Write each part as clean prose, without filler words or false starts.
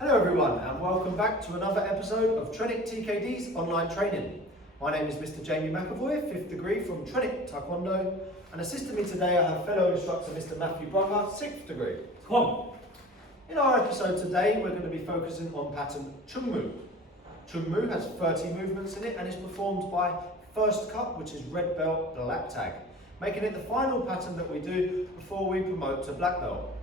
Hello everyone and welcome back to another episode of Trenick TKD's online training. My name is Mr. Jamie McAvoy, 5th degree from Trenick Taekwondo, and assisting me today I have fellow instructor Mr. Matthew Brugger, 6th degree. Come on. In our episode today we're going to be focusing on pattern Choong-Moo. Choong-Moo has 30 movements in it and is performed by first cut, which is red belt black tag, making it the final pattern that we do before we promote to black belt.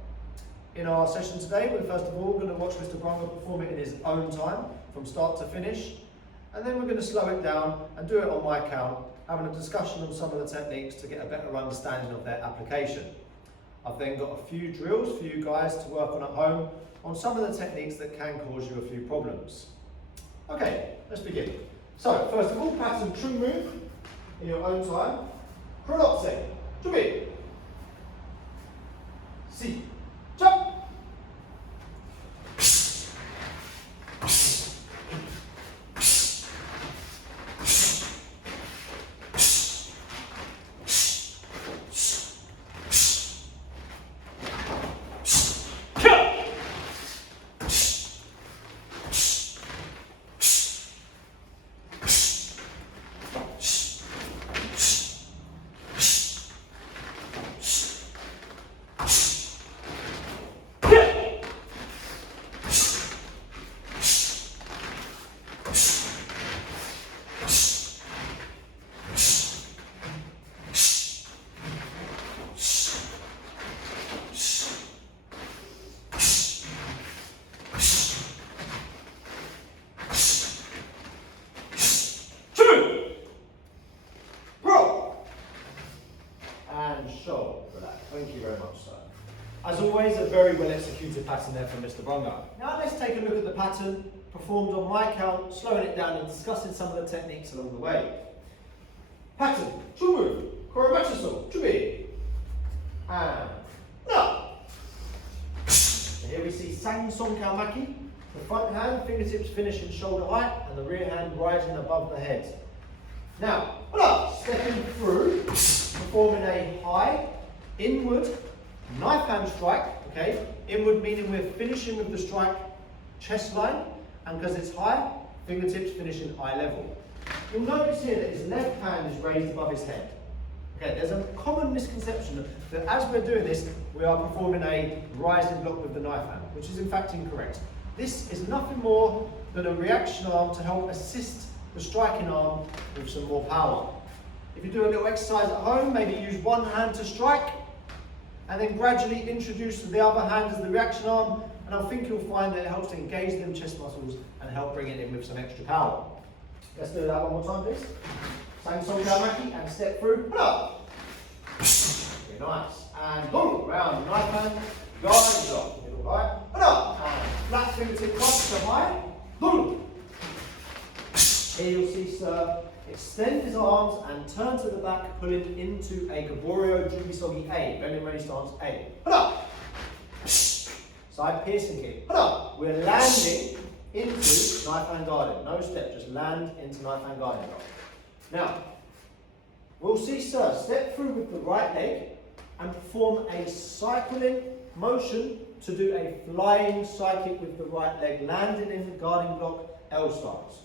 In our session today, we're first of all going to watch Mr. Brugger perform it in his own time, from start to finish, and then we're going to slow it down and do it on my count, having a discussion on some of the techniques to get a better understanding of their application. I've then got a few drills for you guys to work on at home on some of the techniques that can cause you a few problems. Okay, let's begin. So, first of all, pattern Choong-Moo in your own time. Chronopse, 준비, 시작! Thank you very much, sir. As always, a very well executed pattern there from Mr. Brugger. Now let's take a look at the pattern performed on my count, slowing it down and discussing some of the techniques along the way. Pattern, Choong-Moo, Koromachiso, Chubi, and now. Here we see Sang Song Kaomaki, the front hand, fingertips finishing shoulder height, and the rear hand rising above the head. Now, stepping through, performing a high, inward, knife hand strike, okay? Inward meaning we're finishing with the strike chest line, and because it's high, fingertips finishing eye level. You'll notice here that his left hand is raised above his head. Okay, there's a common misconception that as we're doing this, we are performing a rising block with the knife hand, which is in fact incorrect. This is nothing more than a reaction arm to help assist the striking arm with some more power. If you do a little exercise at home, maybe use one hand to strike, and then gradually introduce the other hand as the reaction arm, and I think you'll find that it helps to engage them chest muscles and help bring it in with some extra power. Let's do that one more time, please. Sang Song Kaomaki and step through. Very nice. And boom, round, knife hand, guard, drop, middle right, and flat fingertip cross to high, boom. Here you'll see Sir extend his arms and turn to the back, pulling into a Gaborio Jubisogi A, bending ready stance A. Side piercing kick. We're landing into knife hand guarding. No step, just land into knife hand guarding. Now, we'll see Sir step through with the right leg and perform a cycling motion to do a flying side kick with the right leg, landing in the guarding block L stance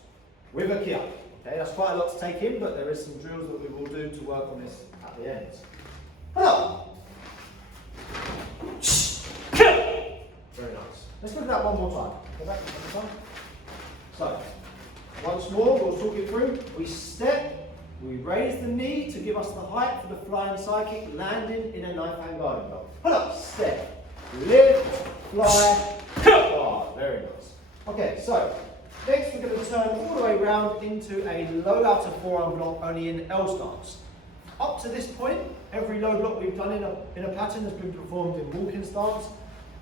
with a kia. Okay, that's quite a lot to take in, but there is some drills that we will do to work on this at the end. Very nice. Let's look at that one more time. Go back one more time. So, once more, we'll talk it through. We step, we raise the knee to give us the height for the flying side kick, landing in a knife hand guarding block. Step, lift, fly, guard. Very nice. Okay, so next we're going to turn all the way round into a low outer forearm block, only in L stance. Up to this point, every low block we've done in a pattern has been performed in walking stance.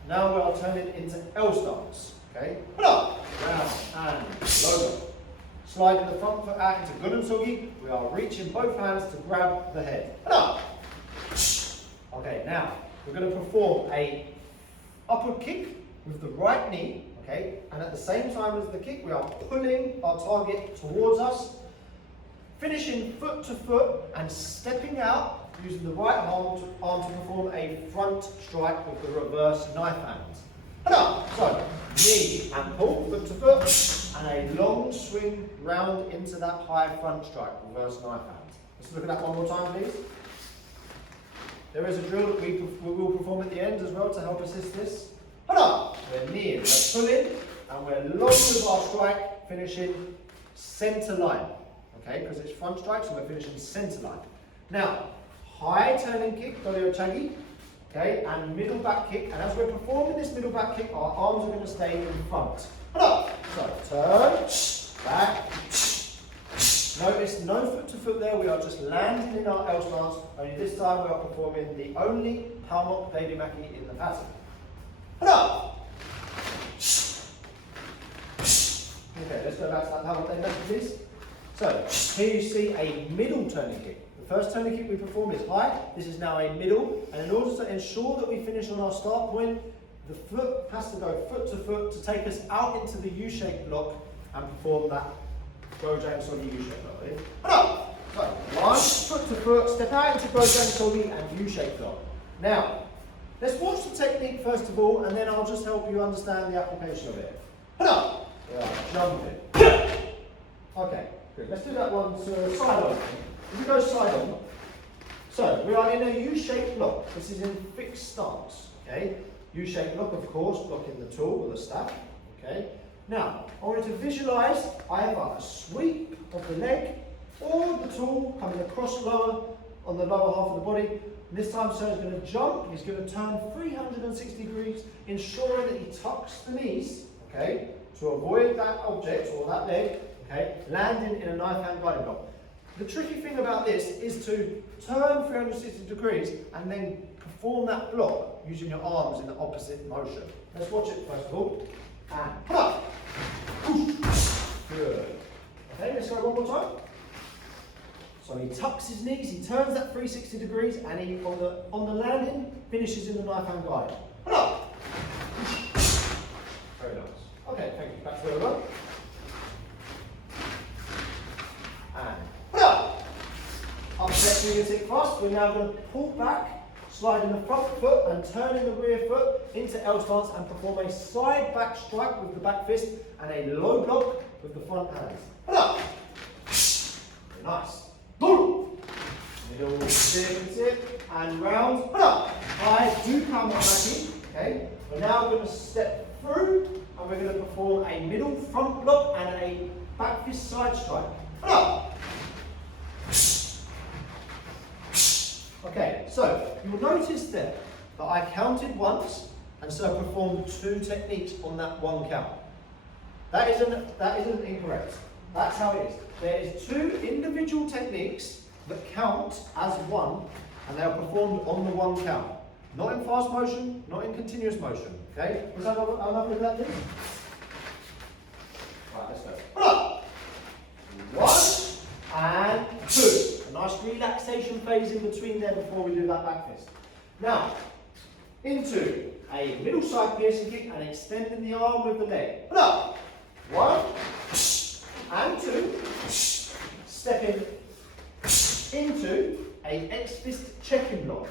Now we are turning into L stance. Okay, round and low block. Sliding the front foot out into Gunam Sogi. We are reaching both hands to grab the head. Okay, now we're going to perform a upward kick with the right knee. Okay, and at the same time as the kick, we are pulling our target towards us, finishing foot to foot and stepping out using the right arm to perform a front strike with the reverse knife hand. So, knee and pull, foot to foot, and a long swing round into that high front strike, reverse knife hand. Let's look at that one more time, please. There is a drill that we will perform at the end as well to help assist this. We're kneeing, we're pulling, and we're long with our strike, finishing centre line. Okay, because it's front strike, so we're finishing centre line. Now, high turning kick, dolly chagi, okay, and middle back kick. And as we're performing this middle back kick, our arms are going to stay in front. So, turn, back. Notice no foot to foot there, we are just landing in our L stance, only this time we are performing the only Palmok Baby Maki in the pattern. Okay, let's go back to that Palmok Baby Maki, please. So, here you see a middle turning kick. The first turning kick we perform is high, this is now a middle, and in order to ensure that we finish on our start point, the foot has to go foot to foot to take us out into the U-shaped block and perform that Gojang Soli U-shaped block. Ready? So, one, foot to foot, step out into Gojang Soli and U-shaped block. Now, let's watch the technique first of all, and then I'll just help you understand the application of it. Jumping. Okay, good. Let's do that one to side on. If we go side on, so we are in a U-shaped block. This is in fixed stance. Okay, U-shaped block, of course, blocking the tool or the staff. Okay. Now, I want you to visualise either a sweep of the leg or the tool coming across lower on the lower half of the body. And this time, sir is going to jump. He's going to turn 360 degrees, ensuring that he tucks the knees, okay, to avoid that object or that leg, okay, landing in a knife hand guiding block. The tricky thing about this is to turn 360 degrees and then perform that block using your arms in the opposite motion. Let's watch it first of all. And pull up. Good. Okay, let's go one more time. So he tucks his knees, he turns that 360 degrees, and he on the landing finishes in the knife hand guide. Pull up. Very nice. Okay, thank you. Back to where we were. And pull up. Up step doing a tick fast. We're now going to pull back, sliding the front foot and turning the rear foot into L stance and perform a side back strike with the back fist and a low block with the front hands. Very nice. Middle tip and round. I do come on Maki. Okay. We're now going to step through and we're going to perform a middle front block and a back fist side strike. Okay, so you'll notice there that I counted once and so performed two techniques on that one count. That isn't incorrect. That's how it is. There is two individual techniques that count as one and they are performed on the one count. Not in fast motion, not in continuous motion. Okay? Was that enough with that, please? Right, let's go. 1 and 2. A nice relaxation phase in between there before we do that back fist. Now, into a middle side piercing kick and extending the arm with the leg. 1 and 2. Stepping into a X-fist checking block.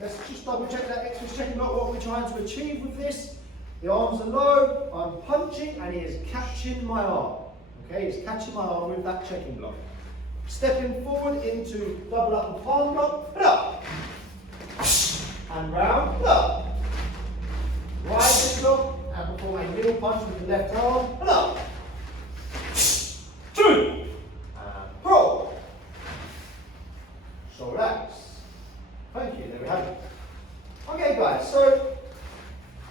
Let's just double check that X-fist checking block. What we're trying to achieve with this. The arms are low, I'm punching and he is catching my arm. Okay, he's catching my arm with that checking block. Stepping forward into double up and palm block, and round, rising block, and perform a middle punch with the left arm, 2, and pull. So relax. Thank you, there we have it. Okay guys, so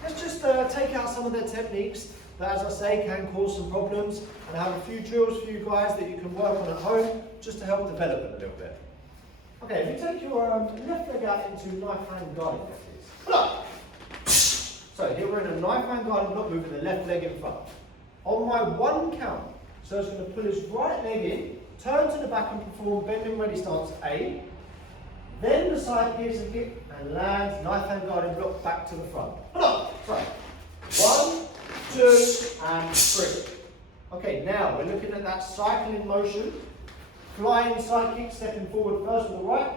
let's just take out some of the techniques that, as I say, can cause some problems, and I have a few drills for you guys that you can work on at home just to help develop it a little bit. Okay, if you take your left leg out into knife hand guarding please. So here we're in a knife hand guarding block, moving the left leg in front. On my one count, so it's going to pull his right leg in, turn to the back and perform bending ready stance A, then the side piercing kick and land knife hand guarding block back to the front. So 1, 2 and 3. Okay, now we're looking at that cycling motion. Flying side kick, stepping forward first with the right.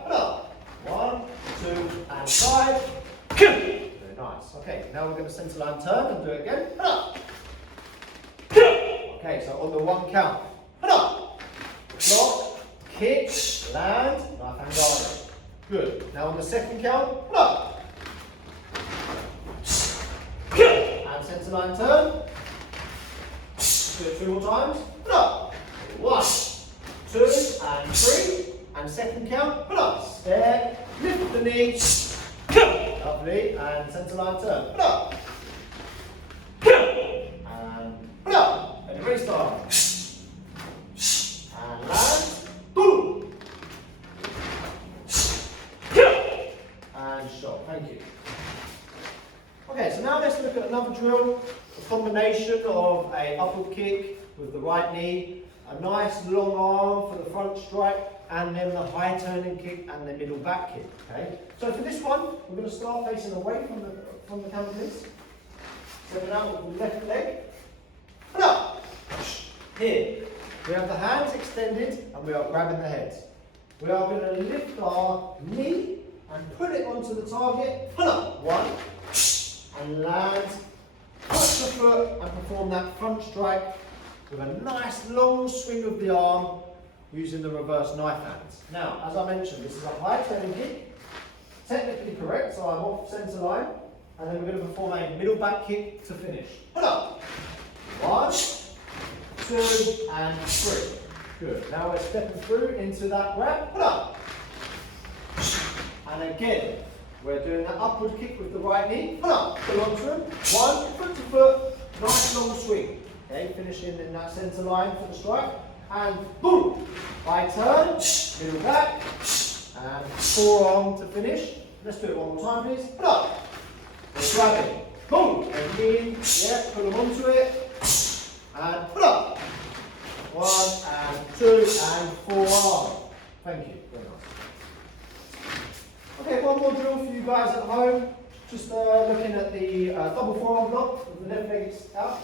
1, 2 and side. Very nice. Okay, now we're going to centre line turn and do it again. Okay, so on the one count. Block, kick, land, knife hand guard. Good. Now on the second count. And centre line turn. Do it 2 more times. 1, 2, and 3. And second count. Step, lift the knee. Lovely. And centre line turn. And restart. And land. Boom. And shot. Thank you. Okay, so now let's look at another drill. A combination of a upward kick with the right knee, a nice long arm for the front strike, and then the high turning kick and the middle back kick. Okay. So for this one, we're going to start facing away from the camera, please. Stepping out with the left leg. Here, we have the hands extended and we are grabbing the head. We are going to lift our knee and put it onto the target. 1, and land. Touch the foot and perform that front strike with a nice long swing of the arm using the reverse knife hands. Now, as I mentioned, this is a high turning kick. Technically correct, so I'm off centre line. And then we're going to perform a middle back kick to finish. 1, 2, and 3. Good. Now we're stepping through into that grab. And again, we're doing that upward kick with the right knee. Pull onto him. 1, foot to foot. Nice long swing. Okay, finishing in that centre line for the strike. And boom. High turn. Middle back. And forearm to finish. Let's do it one more time, please. We're grabbing. Boom. And in. Yeah, pull them onto it. And pull up. 1 and 2 and forearm. Thank you. Very nice. Okay, one more drill for you guys at home. Just looking at the double forearm block with the left leg out.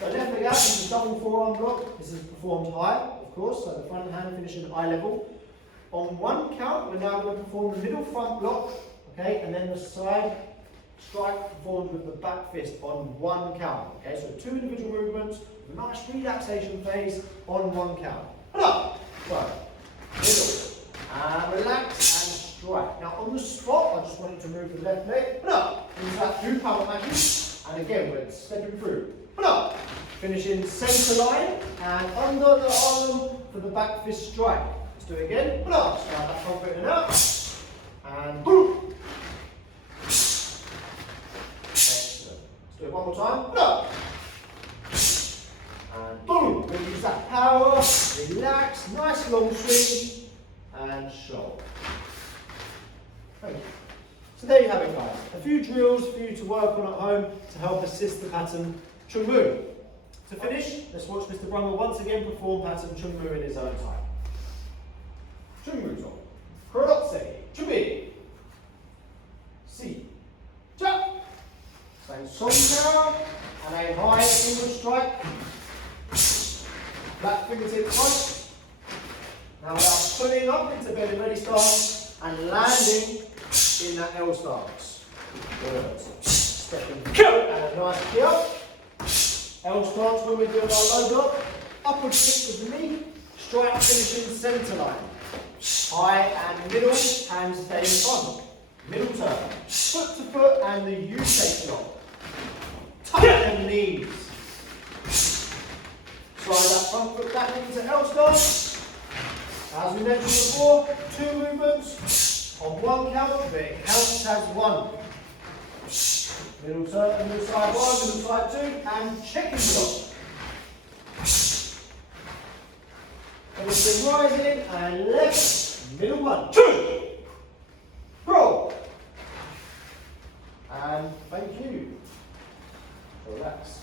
So left leg out is a double forearm block. This is performed high, of course, so the front hand finishing at eye level. On one count, we're now going to perform the middle front block, okay, and then the side strike performed with the back fist on one count. Okay, so 2 individual movements, with a nice relaxation phase on one count. Right, middle, and relax and strike. Now on the spot, I just want you to move the left leg, into that through power matches, and again we're stepping through. Finishing centre line, and under the arm for the back fist strike. Let's do it again. Start that front foot in and out, and boom. Excellent. Let's do it one more time. And boom. We'll use that power, relax, nice long swing, and shoulder. Thank you. So there you have it, guys. A few drills for you to work on at home to help assist the pattern Choong-Moo. To finish, let's watch Mr. Brungle once again perform pattern Choong-Moo in his own time. Choong-Moo top. Krodotse. Chubi. Si. Cha. Same song power and a high single strike. Back fingertip front. Now we are pulling up into belly ready stance and landing in that L stance. Good. Stepping forward and a nice key up. L stance when we're doing our low block. Upward kick with the knee. Strike finishing centre line. High and middle, hands stay in front. Middle turn. Foot to foot and the U-shape block. Tuck them knees. Slide that front foot back into L stance. As we mentioned before, 2 movements on one count, but it counts as 1. Middle turn, middle side 1, middle side 2, and checking block. Everything rising, and left, middle 1, 2, roll. And thank you. Relax.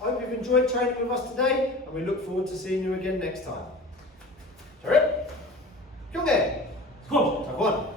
I hope you've enjoyed training with us today, and we look forward to seeing you again next time. Sorry? Kyung-Moo. Come on.